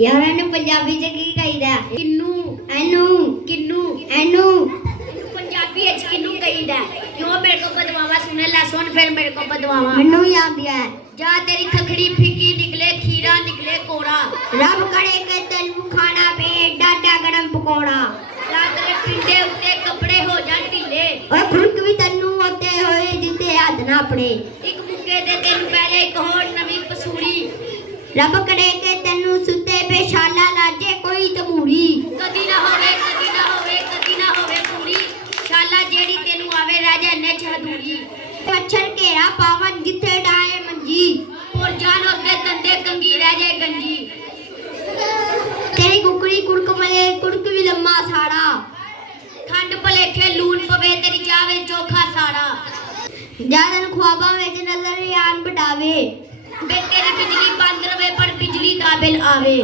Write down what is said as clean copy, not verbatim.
यार ਇਹਨੂੰ ਪੰਜਾਬੀ ਚ ਕੀ ਕਹੀਦਾ? ਕਿੰਨੂ ਐਨੂੰ ਪੰਜਾਬੀ ਵਿੱਚ ਕਿਹਨੂੰ ਕਹੀਦਾ? ਕਿਉਂ ਮੇਰੇ ਕੋ ਬਦਵਾਵਾ ਸੁਣ ਲੈ, ਸੁਣ ਫਿਰ ਮੇਰੇ ਕੋ ਬਦਵਾਵਾ। ਮੈਨੂੰ ਹੀ ਆਉਂਦੀ ਹੈ। ਜਾ ਤੇਰੀ ਖਖੜੀ ਫਿੱਕੀ ਨਿਕਲੇ, ਖੀਰਾ ਨਿਕਲੇ ਕੋੜਾ। ਰੱਬ ਕਰੇ ਕਿ ਤੈਨੂੰ ਖਾਣਾ ਪਏ ਡਾਡਾ ਗਰਮ ਪਕੌੜਾ। ਰਾਤ ਦੇ ਪਿੰਡੇ ਉੱਤੇ ਕੱਪੜੇ ਹੋ ਜਾਣ ਢਿੱਲੇ। ਓਏ ਖੁਰਕ ਵੀ ਤੈਨੂੰ ਉੱਤੇ ਹੋਏ ਜਿੱਤੇ ਹੱਥ ਨਾ ਆਪਣੇ। ਇੱਕ ਮੁੱਕੇ ਦੇ ਤੈਨੂੰ ਪਹਿਲੇ ਇੱਕ ਹੋਰ ਨਵੀਂ ਪਸੂੜੀ। ਰੱਬ ਕਰੇ ਕਿ ਤੈਨੂੰ ਸੁੱਤੇ ਪੇ ਛਾਲਾ ਲਾਜੇ ਕੋਈ ਤਮੂੜੀ। ਕਦੀ ਨਾ ਹੋਵੇ, ਕਦੀ ਨਾ ਹੋਵੇ, ਕਦੀ ਨਾ ਹੋਵੇ ਪੂਰੀ। ਛਾਲਾ ਜਿਹੜੀ ਤੈਨੂੰ ਆਵੇ ਰਹਿ ਜਾ ਨਿੱਛ ਹਦੂਰੀ। ਮੱਛਰ ਘੇਰਾ ਪਾਵਨ ਜਿੱਥੇ ਡਾਏ ਮੰਜੀ। ਪੁਰ ਜਾਨ ਉੱਤੇ ਦੰਦੇ ਕੰਗੀ ਰਹਿ ਜਾਏ ਗੰਜੀ। ਤੇਰੀ ਕੁਕੜੀ ਕੁੜਕ ਮਲੇ ਕੁੜਕ ਵੀ ਲੰਮਾ ਸਾੜਾ। ਖੰਡ ਭਲੇਖੇ ਲੂਣ ਪਵੇ ਤੇਰੀ ਚਾਹ ਵਿੱਚ ਚੋਖਾ ਸਾੜਾ। ਜਾਦਨ ਖੁਆਬਾਂ ਵਿੱਚ ਨਜ਼ਰ ਆਨ ਬਟਾਵੇ। ਬੇ ਤੇਰੀ ਬਿਜਲੀ ਬੰਦ ਰਵੇ ਪਰ ਬਿਜਲੀ ਦਾ ਬਿੱਲ ਆਵੇ।